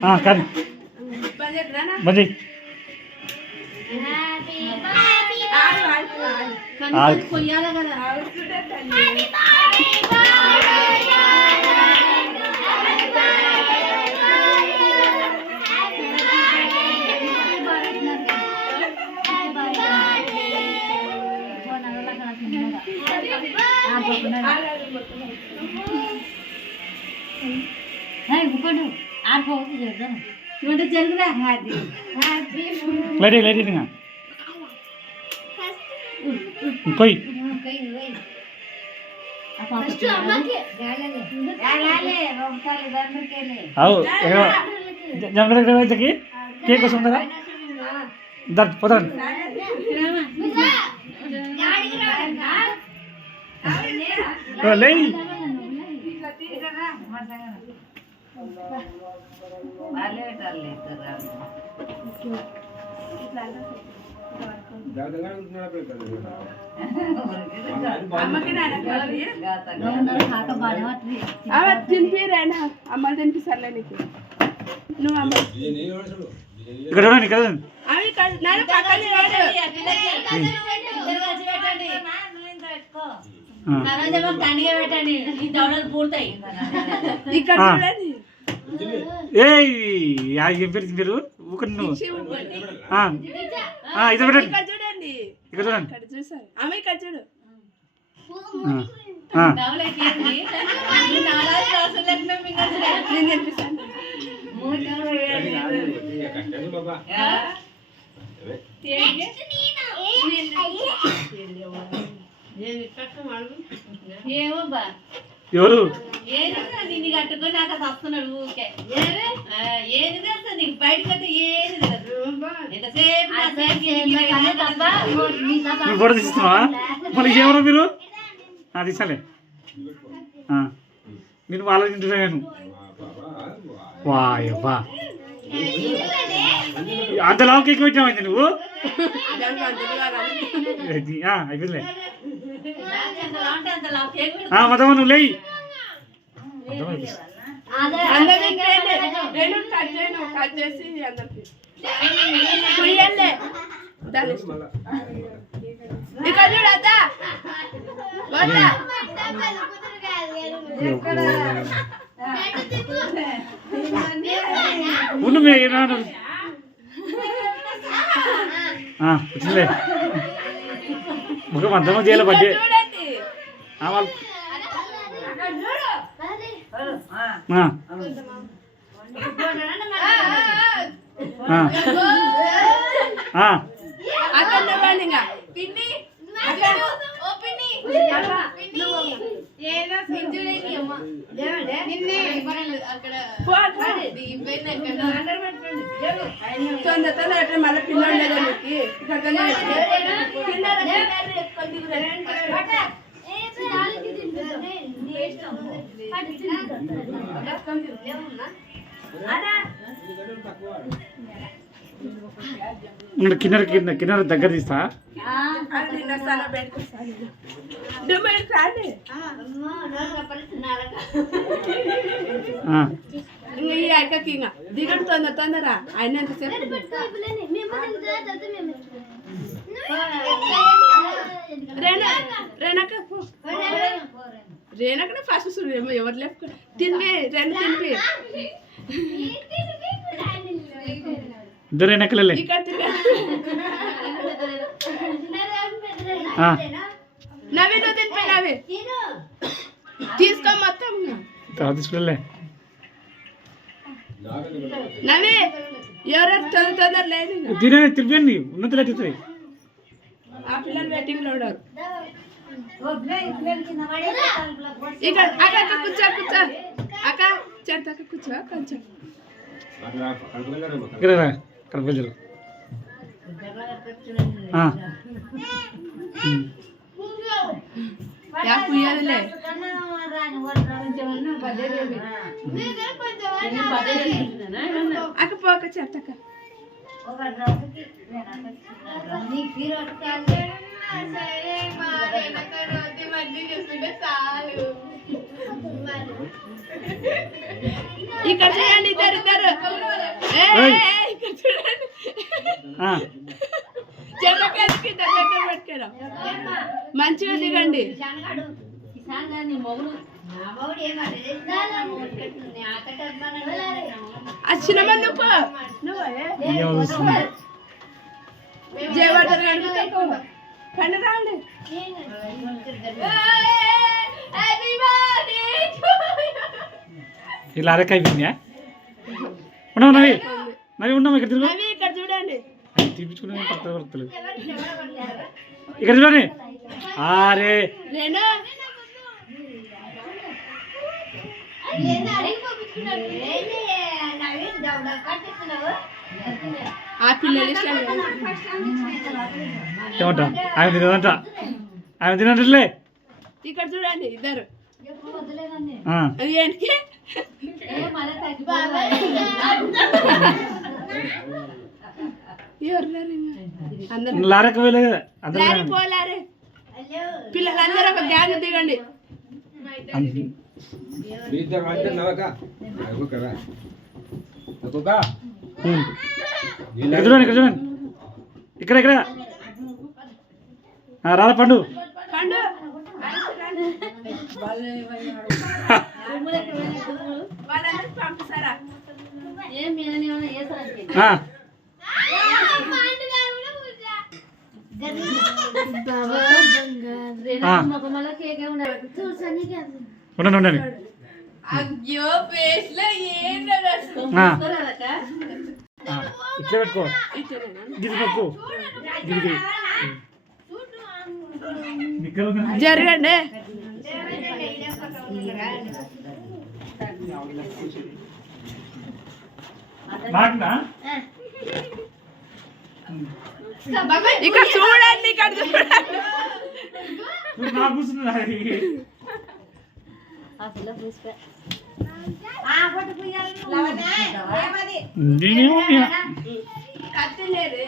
కానీ బంద్ కొయ్యాలి కదా. లైట్ లైట్ కొయ్ జమకి కేక్ వస్తుందా దాని పోతాను లే తినిపిరేనా అమ్మ తినిపిస్తారులే నీకు నువ్వు అమ్మ ఇక్కడ ఇక్కడ పూర్తాయి ఇక్కడ ఏం పేరు మీరు ఊకండి నువ్వు ఇది పెట్టండి చూడండి ఇక్కడ చూడండి చూసారు ఆమె ఇక్కడ చూడు నేను తినిపిస్తాను ఎవరు నిన్ను కట్టుకొని నాకు వస్తున్నాడు ఊరికే ఏది తెలుసా నీకు బయటకు వస్తే ఏది నువ్వు ఫోటో తీస్తున్నావా మళ్ళీ ఏమరా మీరు తీసాలే నేను ఆలోచించున్నా నేను వాయబ్బా అంత లావు కేక్ పెట్టామైంది నువ్వు అయిపోయిందిలే మదమ్మ నువ్వు లేయి కట్ చేసి అందరికి ఇక్కడ చూడతా ఉండు వచ్చిందిలే ముఖం అర్థమో చేయాలి బడ్డే మళ్ళీ పిల్లలు కిన్నర కిన్నర దగ్గర తీస్తా ఈ అక్కకి ఇంకా దిగడు తొందర ఆయన ఎంతసేపు రేణకనే ఫస్ట్ చూడు ఎవరు లేపు తినిపి రెండు తినిపి ఇద్దరు వెనకలే నవ్వి నువ్వు తినిపి నవ్వి తీసుకో మొత్తం తీసుకులే నవ్వి ఎవరెవరు తొందర లేదు తినే తిరిపండి ఉన్నతులు అవుతుంది ఆ పిల్లలు వెయిటింగ్ లో ఉన్నారు ఇక్కడ అక్క కూర్చో అక్క చెట్టు అక్క కూర్చో కొంచెం కడపజరు కుయ్యాలే అక్క పోక చెత్తక్క ఇక్కడ చేయండి ఇద్దరు ఏయ్. ఇక్కడ చూడండి ఆ, చెడ్డకి దగ్గర పెట్టుకోరా మంచిగా దిగండి నీ మొగుడు వచ్చినమా నువ్వు ఏమో చూస్తుంది. జయవర్ధన్ కండి రాండి ఇలా అరెక్క అయిపోయిందా ఉన్నావు నవి నవి ఉన్నాము ఇక్కడ తిరుగు అవి ఇక్కడ చూడండి తీపించుకునే పక్క వృత్తులు ఇక్కడ చూడండి అరే నేను ఆ పిల్లలు ఇష్టం ఏమంటా ఆమె తినదంట ఆమె తినట్లే ఇక్కడ చూడండి ఇద్దరు ఆ, అది ఏంటి ఎవరు అందరు లారెక్క వెళ్ళలేదు అందరూ లారీ పోలారే పిల్లలందరూ ఒక గ్యాంగ్ దిగండి ఇక్కడ చూడండి ఇక్కడ చూడండి ఇక్కడ ఇక్కడ రాధ పండు పండు వాళ్ళందరూ పంపిస్తారా ఏం మీద వేసారంటే ఆ, ఆ. మళ్ళీ కేక్ ఉండాలి ఉండండి ఉండండి అయ్యో ఫేస్ లో ఏంటో ఆ, ఆ, ఇట్లా పెట్టుకో గిది పెట్టుకో గిది జరగండి నాకునా ఇక్కడ చూడండి ఇక్కడ చూడండి నాకు కూర్చున్నా నేనేమో కత్తి లేదు